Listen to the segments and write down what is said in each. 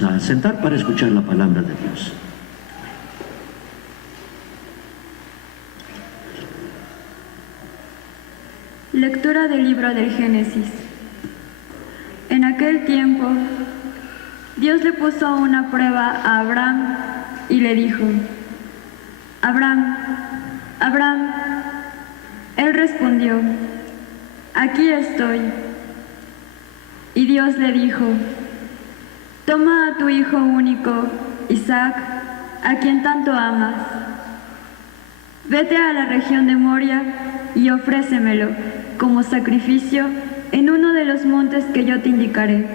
vamos a sentar para escuchar la palabra de Dios. Lectura del libro del Génesis. En aquel tiempo, Dios le puso una prueba a Abraham y le dijo: Abraham, Abraham. Él respondió: aquí estoy. Y Dios le dijo: toma a tu hijo único, Isaac, a quien tanto amas. Vete a la región de Moria y ofrécemelo como sacrificio en uno de los montes que yo te indicaré.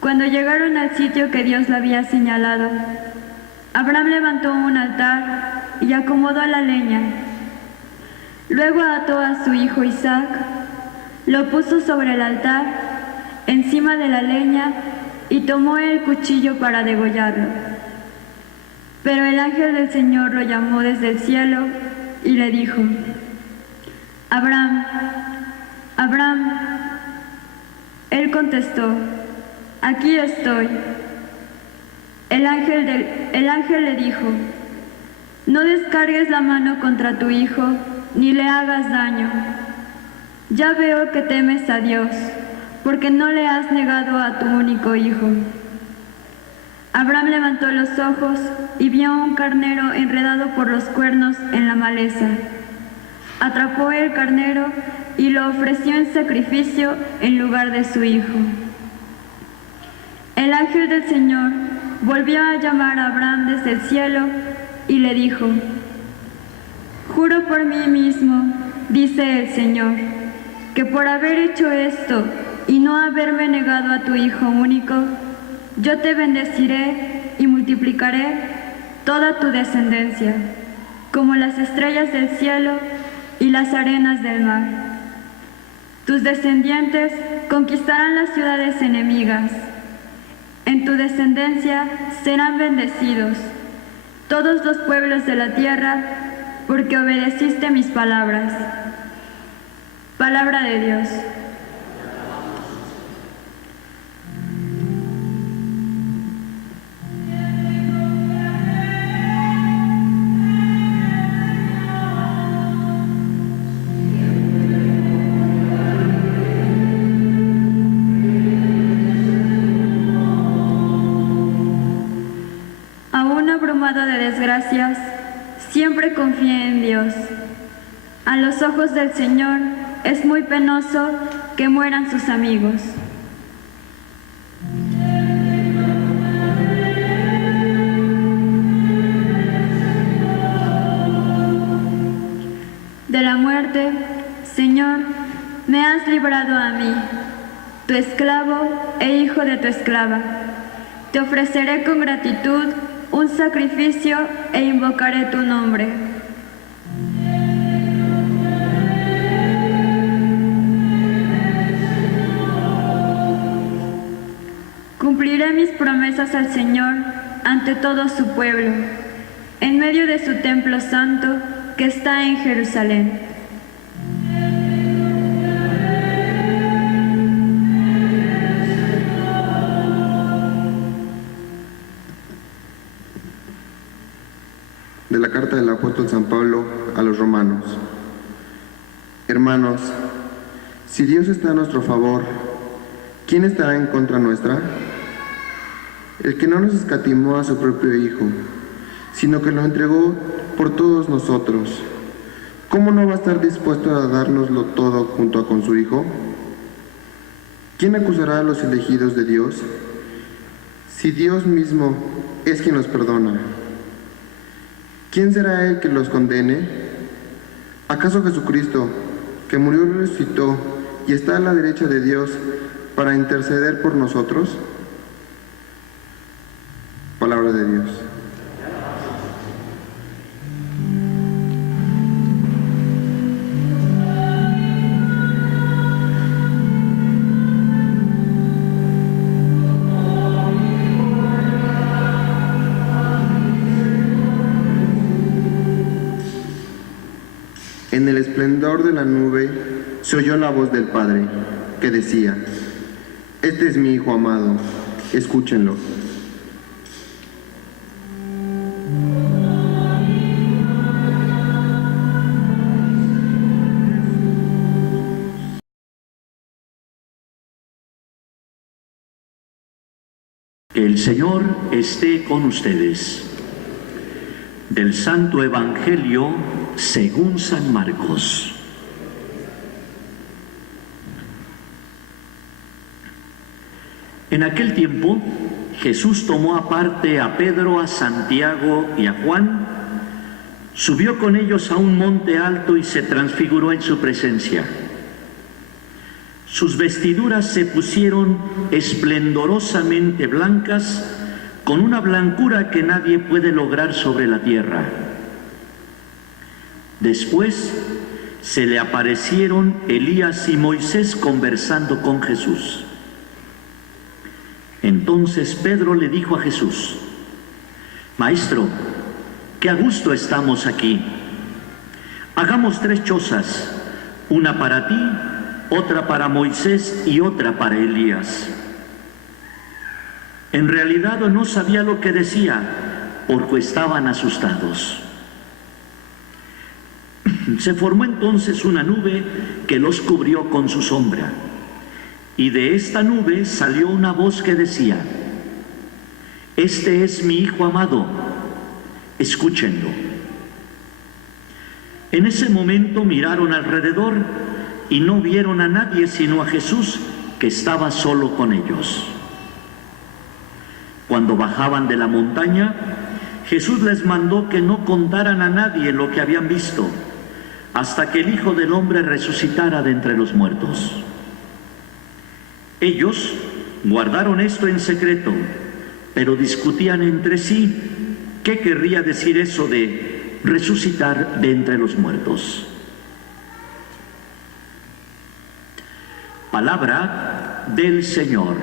Cuando llegaron al sitio que Dios le había señalado, Abraham levantó un altar y acomodó la leña. Luego ató a su hijo Isaac, lo puso sobre el altar, encima de la leña, y tomó el cuchillo para degollarlo. Pero el ángel del Señor lo llamó desde el cielo y le dijo: Abraham, Abraham. Él contestó: aquí estoy. El ángel le dijo: no descargues la mano contra tu hijo, ni le hagas daño. Ya veo que temes a Dios, porque no le has negado a tu único hijo. Abraham levantó los ojos y vio un carnero enredado por los cuernos en la maleza. Atrapó el carnero y lo ofreció en sacrificio en lugar de su hijo. El ángel del Señor volvió a llamar a Abraham desde el cielo y le dijo: juro por mí mismo, dice el Señor, que por haber hecho esto y no haberme negado a tu hijo único, yo te bendeciré y multiplicaré toda tu descendencia, como las estrellas del cielo y las arenas del mar. Tus descendientes conquistarán las ciudades enemigas. En tu descendencia serán bendecidos todos los pueblos de la tierra, porque obedeciste mis palabras. Palabra de Dios. Aún abrumado de desgracias, siempre confié en Dios. A los ojos del Señor es muy penoso que mueran sus amigos. De la muerte, Señor, me has librado a mí, tu esclavo e hijo de tu esclava. Te ofreceré con gratitud un sacrificio e invocaré tu nombre. Cumpliré mis promesas al Señor ante todo su pueblo, en medio de su templo santo que está en Jerusalén. De la carta del apóstol San Pablo a los romanos. Hermanos, si Dios está a nuestro favor, ¿quién estará en contra nuestra? El que no nos escatimó a su propio Hijo, sino que lo entregó por todos nosotros, ¿cómo no va a estar dispuesto a dárnoslo todo junto con su Hijo? ¿Quién acusará a los elegidos de Dios? Si Dios mismo es quien los perdona, ¿quién será el que los condene? ¿Acaso Jesucristo, que murió y resucitó y está a la derecha de Dios para interceder por nosotros? Palabra de Dios. En el esplendor de la nube se oyó la voz del Padre, que decía: este es mi Hijo amado, Escúchenlo. Que el Señor esté con ustedes. Del Santo Evangelio según San Marcos. En aquel tiempo, Jesús tomó aparte a Pedro, a Santiago y a Juan, subió con ellos a un monte alto y se transfiguró en su presencia. Sus vestiduras se pusieron esplendorosamente blancas, con una blancura que nadie puede lograr sobre la tierra. Después se le aparecieron Elías y Moisés conversando con Jesús. Entonces Pedro le dijo a Jesús: Maestro, qué a gusto estamos aquí. Hagamos 3 chozas, una para ti, otra para Moisés y otra para Elías. En realidad no sabía lo que decía, porque estaban asustados. Se formó entonces una nube que los cubrió con su sombra, y de esta nube salió una voz que decía: Este es mi Hijo amado, escúchenlo. En ese momento miraron alrededor y no vieron a nadie sino a Jesús, que estaba solo con ellos. Cuando bajaban de la montaña, Jesús les mandó que no contaran a nadie lo que habían visto, hasta que el Hijo del Hombre resucitara de entre los muertos. Ellos guardaron esto en secreto, pero discutían entre sí qué querría decir eso de resucitar de entre los muertos. Palabra del Señor.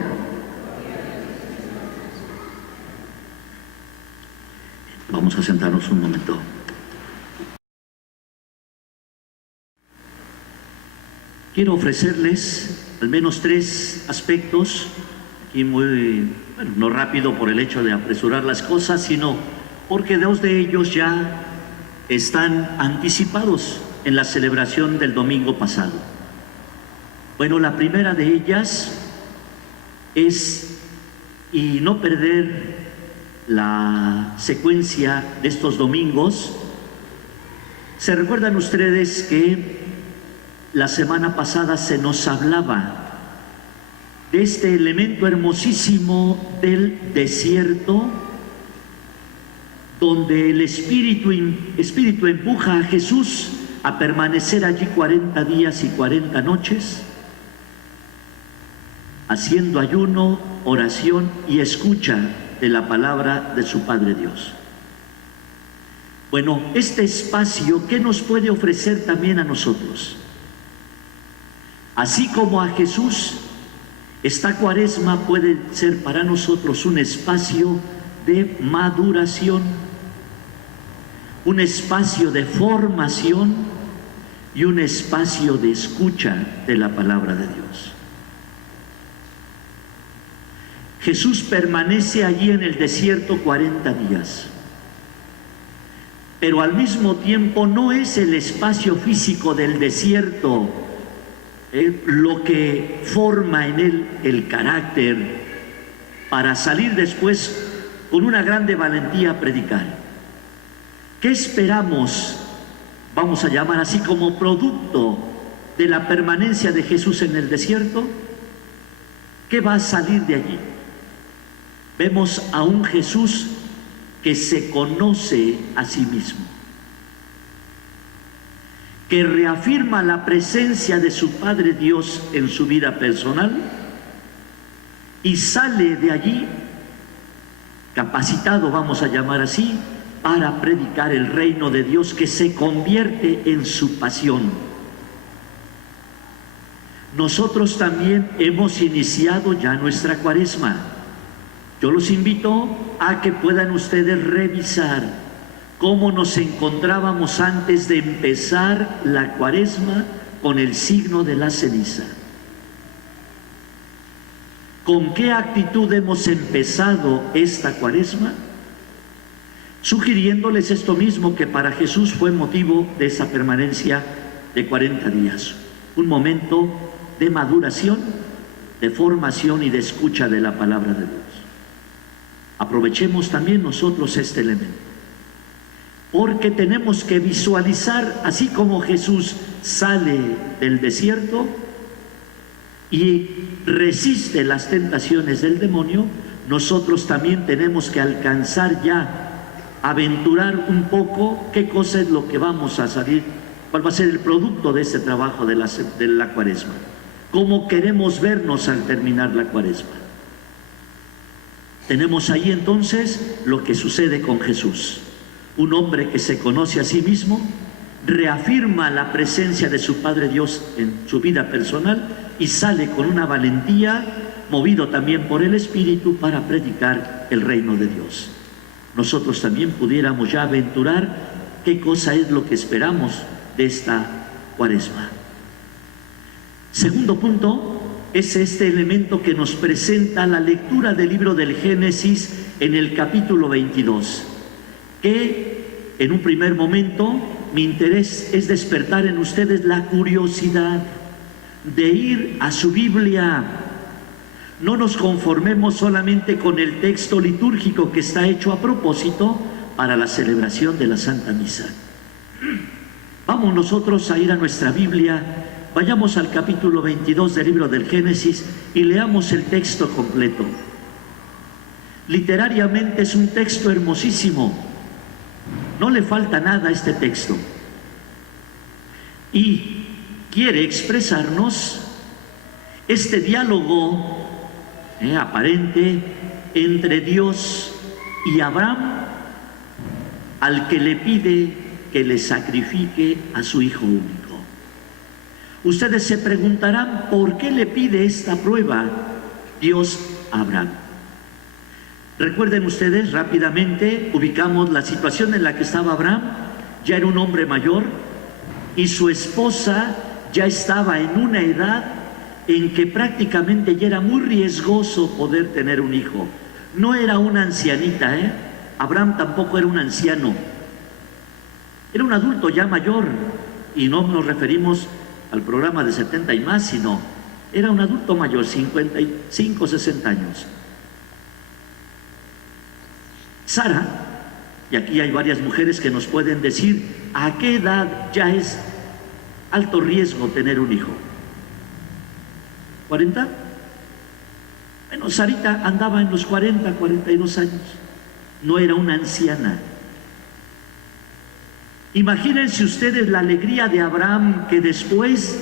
Vamos a sentarnos un momento. Quiero ofrecerles al menos 3 aspectos, y no rápido por el hecho de apresurar las cosas, sino porque 2 de ellos ya están anticipados en la celebración del domingo pasado. Bueno, la primera de ellas es, y no perder la secuencia de estos domingos, ¿se recuerdan ustedes que la semana pasada se nos hablaba de este elemento hermosísimo del desierto, donde el Espíritu empuja a Jesús a permanecer allí 40 días y 40 noches, haciendo ayuno, oración y escucha de la palabra de su Padre Dios? Bueno, este espacio, ¿qué nos puede ofrecer también a nosotros? Así como a Jesús, esta Cuaresma puede ser para nosotros un espacio de maduración, un espacio de formación y un espacio de escucha de la palabra de Dios. Jesús permanece allí en el desierto 40 días, pero al mismo tiempo no es el espacio físico del desierto lo que forma en él el carácter para salir después con una grande valentía a predicar. ¿Qué esperamos, vamos a llamar así, como producto de la permanencia de Jesús en el desierto? ¿Qué va a salir de allí? Vemos a un Jesús que se conoce a sí mismo, que reafirma la presencia de su Padre Dios en su vida personal y sale de allí capacitado, vamos a llamar así, para predicar el reino de Dios, que se convierte en su pasión. Nosotros también hemos iniciado ya nuestra Cuaresma. Yo los invito a que puedan ustedes revisar cómo nos encontrábamos antes de empezar la Cuaresma con el signo de la ceniza. ¿Con qué actitud hemos empezado esta Cuaresma? Sugiriéndoles esto mismo que para Jesús fue motivo de esa permanencia de 40 días. Un momento de maduración, de formación y de escucha de la palabra de Dios. Aprovechemos también nosotros este elemento, porque tenemos que visualizar, así como Jesús sale del desierto y resiste las tentaciones del demonio, nosotros también tenemos que alcanzar ya, aventurar un poco qué cosa es lo que vamos a salir, cuál va a ser el producto de este trabajo de la Cuaresma, cómo queremos vernos al terminar la Cuaresma. Tenemos ahí entonces lo que sucede con Jesús, un hombre que se conoce a sí mismo, reafirma la presencia de su Padre Dios en su vida personal y sale con una valentía, movido también por el Espíritu, para predicar el reino de Dios. Nosotros también pudiéramos ya aventurar qué cosa es lo que esperamos de esta Cuaresma. Segundo punto es este elemento que nos presenta la lectura del libro del Génesis en el capítulo 22, que en un primer momento mi interés es despertar en ustedes la curiosidad de ir a su Biblia. No nos conformemos solamente con el texto litúrgico que está hecho a propósito para la celebración de la Santa Misa. Vamos nosotros a ir a nuestra Biblia, vayamos al capítulo 22 del libro del Génesis y leamos el texto completo. Literariamente es un texto hermosísimo, no le falta nada a este texto, y quiere expresarnos este diálogo aparente entre Dios y Abraham, al que le pide que le sacrifique a su hijo único. Ustedes se preguntarán, ¿por qué le pide esta prueba Dios a Abraham? Recuerden ustedes, rápidamente ubicamos la situación en la que estaba Abraham. Ya era un hombre mayor y su esposa ya estaba en una edad en que prácticamente ya era muy riesgoso poder tener un hijo. No era una ancianita, Abraham tampoco era un anciano. Era un adulto ya mayor, y no nos referimos al programa de 70 y más, sino era un adulto mayor, 55, 60 años. Sara, y aquí hay varias mujeres que nos pueden decir a qué edad ya es alto riesgo tener un hijo. ¿40? Bueno, Sarita andaba en los 40, 42 años. No era una anciana. Imagínense ustedes la alegría de Abraham, que después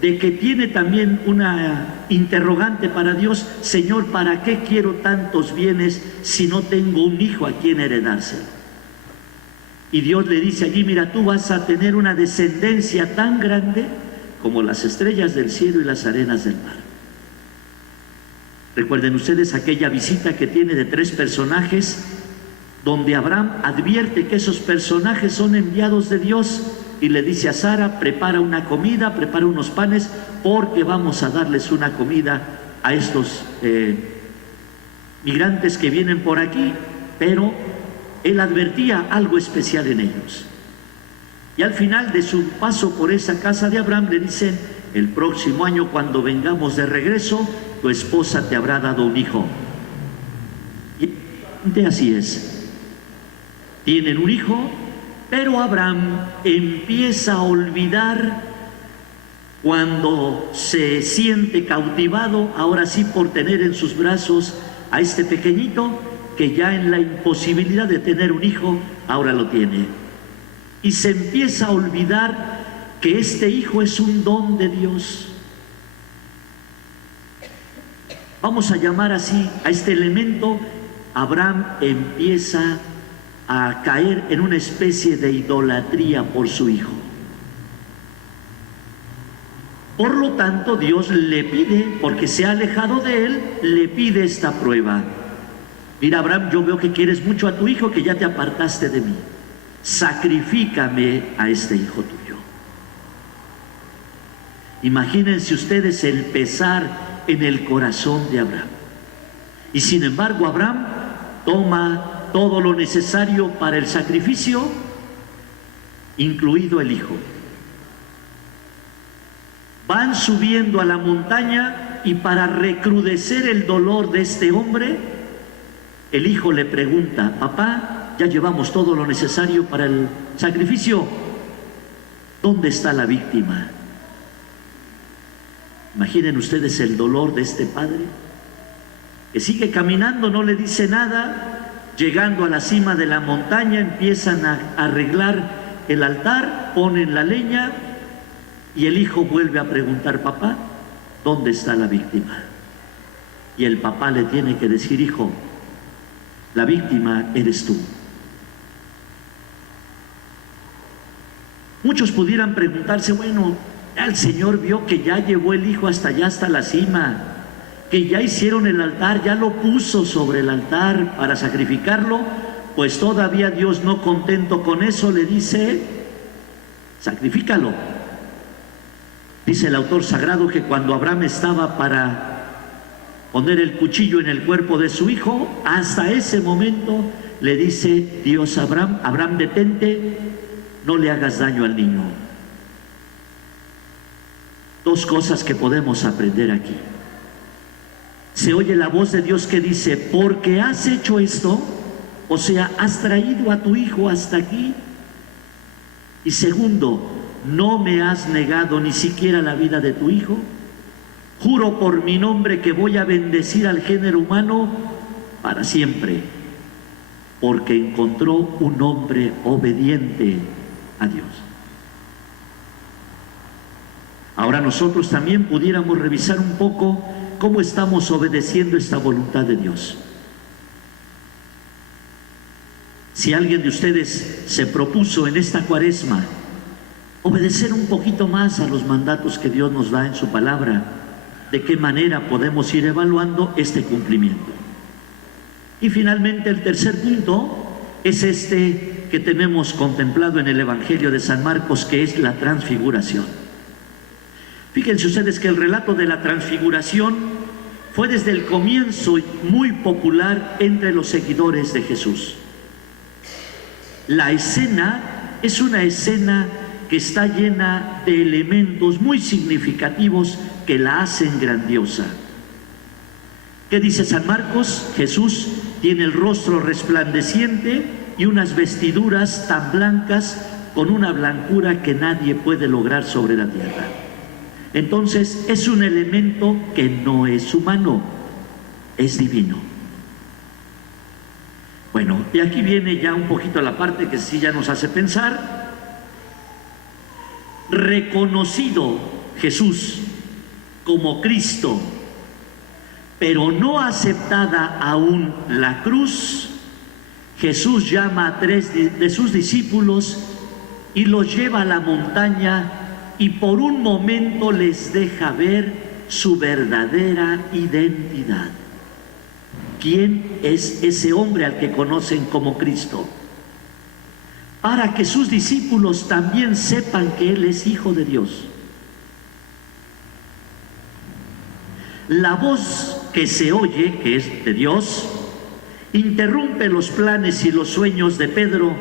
de que tiene también una interrogante para Dios: Señor, ¿para qué quiero tantos bienes si no tengo un hijo a quien heredárselo? Y Dios le dice allí: mira, tú vas a tener una descendencia tan grande como las estrellas del cielo y las arenas del mar. Recuerden ustedes aquella visita que tiene de 3 personajes, donde Abraham advierte que esos personajes son enviados de Dios, y le dice a Sara: prepara una comida, prepara unos panes, porque vamos a darles una comida a estos migrantes que vienen por aquí. Pero él advertía algo especial en ellos. Y al final de su paso por esa casa de Abraham le dicen: el próximo año, cuando vengamos de regreso, tu esposa te habrá dado un hijo. Y así es. Tienen un hijo, pero Abraham empieza a olvidar, cuando se siente cautivado, ahora sí, por tener en sus brazos a este pequeñito, que ya en la imposibilidad de tener un hijo, ahora lo tiene. Y se empieza a olvidar que este hijo es un don de Dios. Vamos a llamar así a este elemento. Abraham empieza a caer en una especie de idolatría por su hijo. Por lo tanto, Dios le pide, porque se ha alejado de él, le pide esta prueba. Mira, Abraham, yo veo que quieres mucho a tu hijo, que ya te apartaste de mí. Sacrifícame a este hijo tuyo. Imagínense ustedes el pesar en el corazón de Abraham. Y sin embargo, Abraham toma todo lo necesario para el sacrificio, incluido el hijo. Van subiendo a la montaña y para recrudecer el dolor de este hombre, el hijo le pregunta: papá, ya llevamos todo lo necesario para el sacrificio, ¿dónde está la víctima? Imaginen ustedes el dolor de este padre, que sigue caminando, no le dice nada. Llegando a la cima de la montaña, empiezan a arreglar el altar, ponen la leña, y el hijo vuelve a preguntar: papá, ¿dónde está la víctima? Y el papá le tiene que decir: hijo, la víctima eres tú. Muchos pudieran preguntarse: bueno, el Señor vio que ya llevó el hijo hasta allá, hasta la cima, que ya hicieron el altar, ya lo puso sobre el altar para sacrificarlo, pues todavía Dios, no contento con eso, le dice: sacrifícalo. Dice el autor sagrado que cuando Abraham estaba para poner el cuchillo en el cuerpo de su hijo, hasta ese momento le dice Dios a Abraham: Abraham, detente, no le hagas daño al niño. Dos cosas que podemos aprender aquí. Se oye la voz de Dios que dice: porque has hecho esto, o sea, has traído a tu hijo hasta aquí. Y segundo, no me has negado ni siquiera la vida de tu hijo. Juro por mi nombre que voy a bendecir al género humano para siempre, porque encontró un hombre obediente a Dios. Ahora nosotros también pudiéramos revisar un poco cómo estamos obedeciendo esta voluntad de Dios. Si alguien de ustedes se propuso en esta Cuaresma obedecer un poquito más a los mandatos que Dios nos da en su palabra, ¿de qué manera podemos ir evaluando este cumplimiento? Y finalmente el tercer punto es este que tenemos contemplado en el Evangelio de San Marcos, que es la transfiguración. Fíjense ustedes que el relato de la transfiguración fue desde el comienzo muy popular entre los seguidores de Jesús. La escena es una escena que está llena de elementos muy significativos que la hacen grandiosa. ¿Qué dice San Marcos? Jesús tiene el rostro resplandeciente y unas vestiduras tan blancas, con una blancura que nadie puede lograr sobre la tierra. Entonces es un elemento que no es humano, es divino. Bueno, y aquí viene ya un poquito la parte que sí ya nos hace pensar. Reconocido Jesús como Cristo, pero no aceptada aún la cruz, Jesús llama a 3 de sus discípulos y los lleva a la montaña, y por un momento les deja ver su verdadera identidad. ¿Quién es ese hombre al que conocen como Cristo? Para que sus discípulos también sepan que Él es Hijo de Dios. La voz que se oye, que es de Dios, interrumpe los planes y los sueños de Pedro,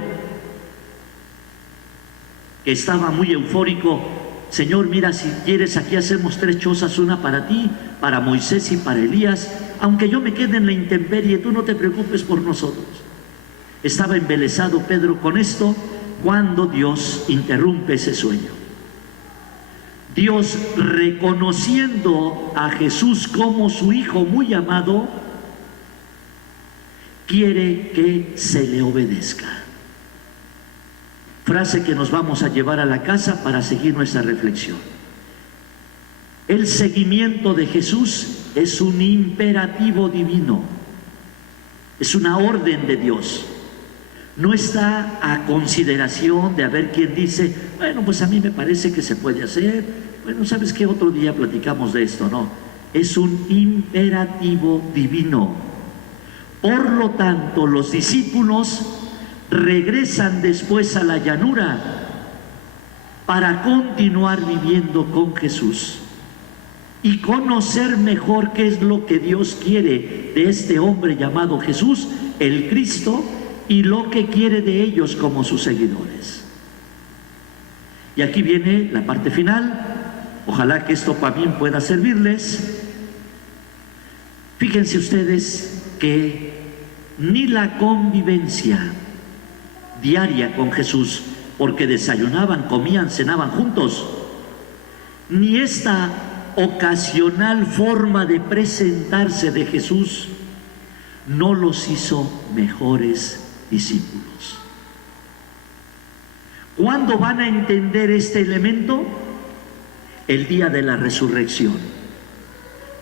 que estaba muy eufórico. Señor, mira, si quieres, aquí hacemos 3 chozas, una para ti, para Moisés y para Elías. Aunque yo me quede en la intemperie, tú no te preocupes por nosotros. Estaba embelesado Pedro con esto cuando Dios interrumpe ese sueño. Dios, reconociendo a Jesús como su Hijo muy amado, quiere que se le obedezca. Frase que nos vamos a llevar a la casa para seguir nuestra reflexión. El seguimiento de Jesús es un imperativo divino, es una orden de Dios. No está a consideración de a ver quién dice: bueno, pues a mí me parece que se puede hacer, bueno, ¿sabes qué? Otro día platicamos de esto. No, es un imperativo divino. Por lo tanto, los discípulos regresan después a la llanura para continuar viviendo con Jesús. y conocer mejor qué es lo que Dios quiere de este hombre llamado Jesús, el Cristo, y lo que quiere de ellos como sus seguidores. Y aquí viene la parte final. Ojalá que esto también pueda servirles. Fíjense ustedes que ni la convivencia diaria con Jesús, porque desayunaban, comían, cenaban juntos, ni esta ocasional forma de presentarse de Jesús no los hizo mejores discípulos. ¿Cuándo van a entender este elemento? El día de la resurrección,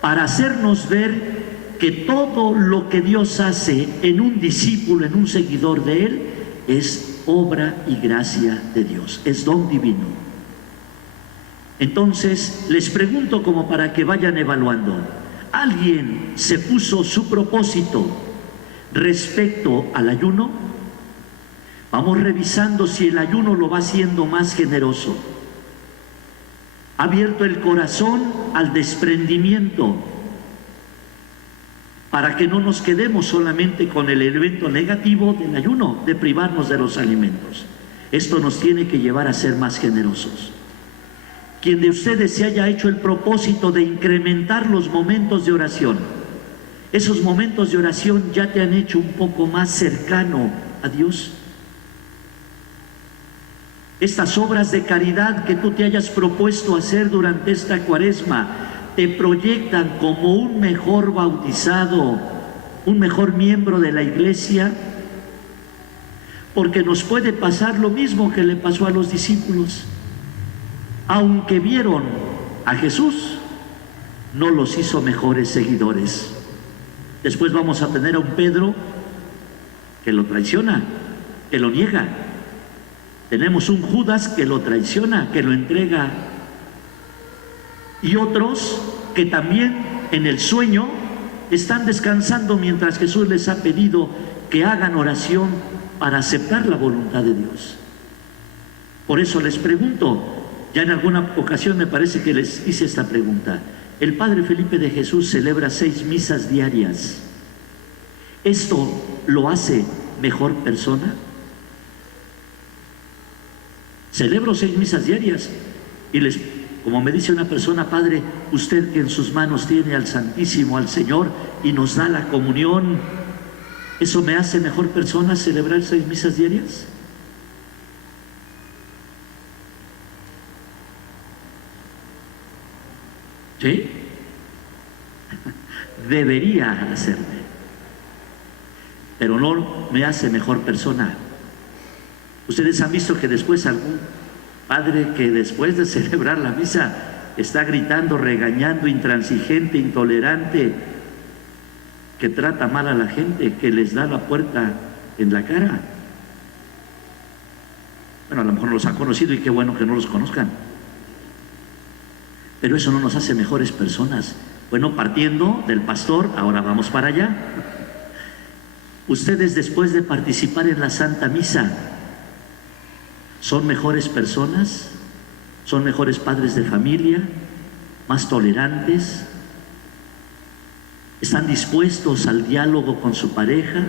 para hacernos ver que todo lo que Dios hace en un discípulo, en un seguidor de Él, es obra y gracia de Dios, es don divino. Entonces, les pregunto como para que vayan evaluando, ¿alguien se puso su propósito respecto al ayuno? Vamos revisando si el ayuno lo va haciendo más generoso. Ha abierto el corazón al desprendimiento, para que no nos quedemos solamente con el elemento negativo del ayuno, de privarnos de los alimentos. Esto nos tiene que llevar a ser más generosos. Quien de ustedes se haya hecho el propósito de incrementar los momentos de oración, esos momentos de oración ya te han hecho un poco más cercano a Dios. Estas obras de caridad que tú te hayas propuesto hacer durante esta Cuaresma te proyectan como un mejor bautizado, un mejor miembro de la iglesia, porque nos puede pasar lo mismo que le pasó a los discípulos. Aunque vieron a Jesús, no los hizo mejores seguidores. Después vamos a tener a un Pedro que lo traiciona, que lo niega. Tenemos un Judas que lo traiciona, que lo entrega. Y otros que también en el sueño están descansando mientras Jesús les ha pedido que hagan oración para aceptar la voluntad de Dios. Por eso les pregunto, ya en alguna ocasión me parece que les hice esta pregunta. El Padre Felipe de Jesús celebra 6 misas diarias. ¿Esto lo hace mejor persona? Celebro 6 misas diarias y como me dice una persona, Padre, usted que en sus manos tiene al Santísimo, al Señor, y nos da la comunión, ¿eso me hace mejor persona celebrar 6 misas diarias? ¿Sí? Debería hacerme, pero no me hace mejor persona. Ustedes han visto que después algún padre que después de celebrar la misa está gritando, regañando, intransigente, intolerante, que trata mal a la gente, que les da la puerta en la cara. Bueno, a lo mejor no los ha conocido y qué bueno que no los conozcan. Pero eso no nos hace mejores personas. Bueno, partiendo del pastor, ahora vamos para allá. Ustedes después de participar en la Santa Misa, ¿son mejores personas? ¿Son mejores padres de familia? ¿Más tolerantes? ¿Están dispuestos al diálogo con su pareja?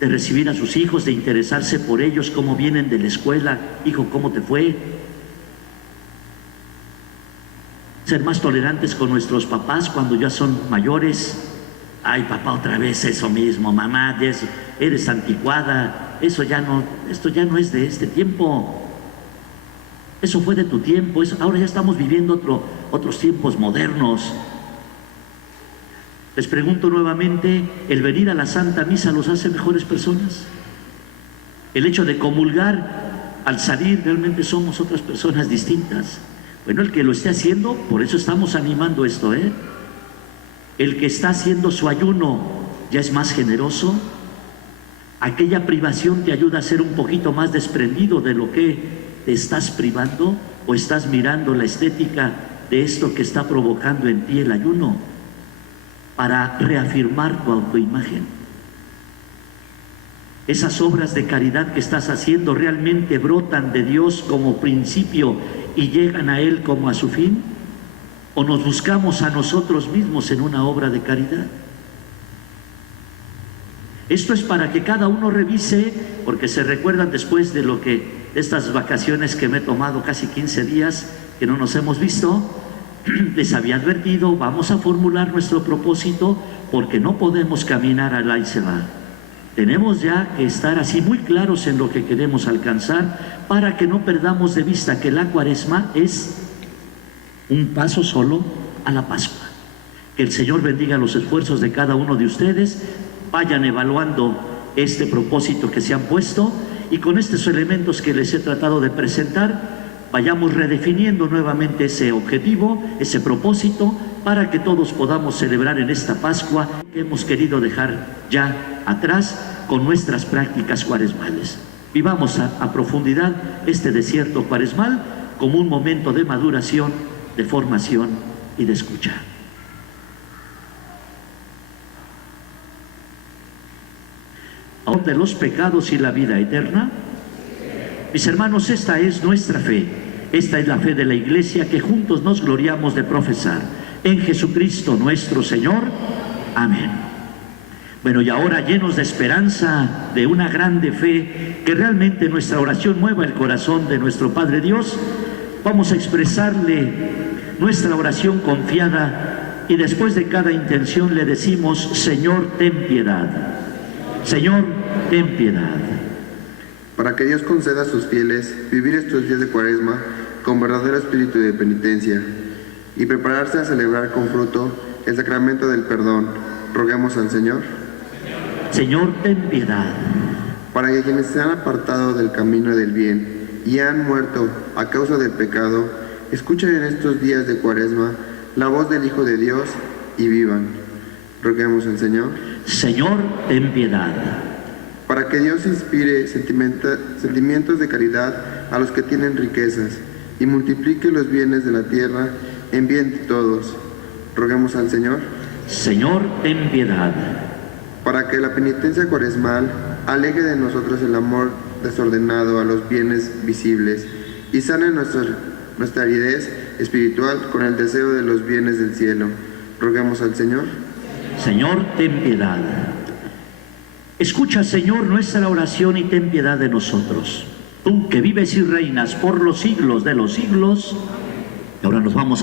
¿De recibir a sus hijos, de interesarse por ellos, cómo vienen de la escuela? Hijo, ¿cómo te fue? Ser más tolerantes con nuestros papás cuando ya son mayores. Ay, papá, otra vez eso mismo, mamá, eres anticuada, esto ya no es de este tiempo. Eso fue de tu tiempo, ahora ya estamos viviendo otros tiempos modernos. Les pregunto nuevamente, ¿el venir a la Santa Misa los hace mejores personas? El hecho de comulgar, al salir realmente somos otras personas distintas. Bueno, el que lo esté haciendo, por eso estamos animando esto, ¿eh? El que está haciendo su ayuno ya es más generoso. Aquella privación te ayuda a ser un poquito más desprendido de lo que te estás privando, o estás mirando la estética de esto que está provocando en ti el ayuno para reafirmar tu autoimagen. Esas obras de caridad que estás haciendo realmente brotan de Dios como principio y llegan a Él como a su fin. ¿O nos buscamos a nosotros mismos en una obra de caridad? Esto es para que cada uno revise, porque se recuerdan después de estas vacaciones que me he tomado, casi 15 días que no nos hemos visto, les había advertido, vamos a formular nuestro propósito, porque no podemos caminar al ahí se va. Tenemos ya que estar así muy claros en lo que queremos alcanzar, para que no perdamos de vista que la Cuaresma es un paso solo a la Pascua. Que el Señor bendiga los esfuerzos de cada uno de ustedes, vayan evaluando este propósito que se han puesto, y con estos elementos que les he tratado de presentar, vayamos redefiniendo nuevamente ese objetivo, ese propósito, para que todos podamos celebrar en esta Pascua que hemos querido dejar ya atrás con nuestras prácticas cuaresmales. Vivamos a profundidad este desierto cuaresmal como un momento de maduración, de formación y de escucha. De los pecados y la vida eterna. Mis hermanos, esta es nuestra fe, esta es la fe de la Iglesia que juntos nos gloriamos de profesar en Jesucristo nuestro Señor. Amén. Bueno, y ahora, llenos de esperanza, de una grande fe, que realmente nuestra oración mueva el corazón de nuestro Padre Dios, vamos a expresarle nuestra oración confiada, y después de cada intención le decimos: Señor, ten piedad. Señor, ten piedad. Para que Dios conceda a sus fieles vivir estos días de Cuaresma con verdadero espíritu de penitencia y prepararse a celebrar con fruto el sacramento del perdón, roguemos al Señor. Señor, ten piedad. Para que quienes se han apartado del camino del bien y han muerto a causa del pecado, escuchen en estos días de Cuaresma la voz del Hijo de Dios y vivan, roguemos al Señor. Señor, ten piedad. Para que Dios inspire sentimientos de caridad a los que tienen riquezas y multiplique los bienes de la tierra en bien de todos, roguemos al Señor. Señor, ten piedad. Para que la penitencia cuaresmal aleje de nosotros el amor desordenado a los bienes visibles y sane nuestra aridez espiritual con el deseo de los bienes del cielo, roguemos al Señor. Señor, ten piedad. Escucha, Señor, nuestra oración y ten piedad de nosotros. Tú que vives y reinas por los siglos de los siglos. Ahora nos vamos a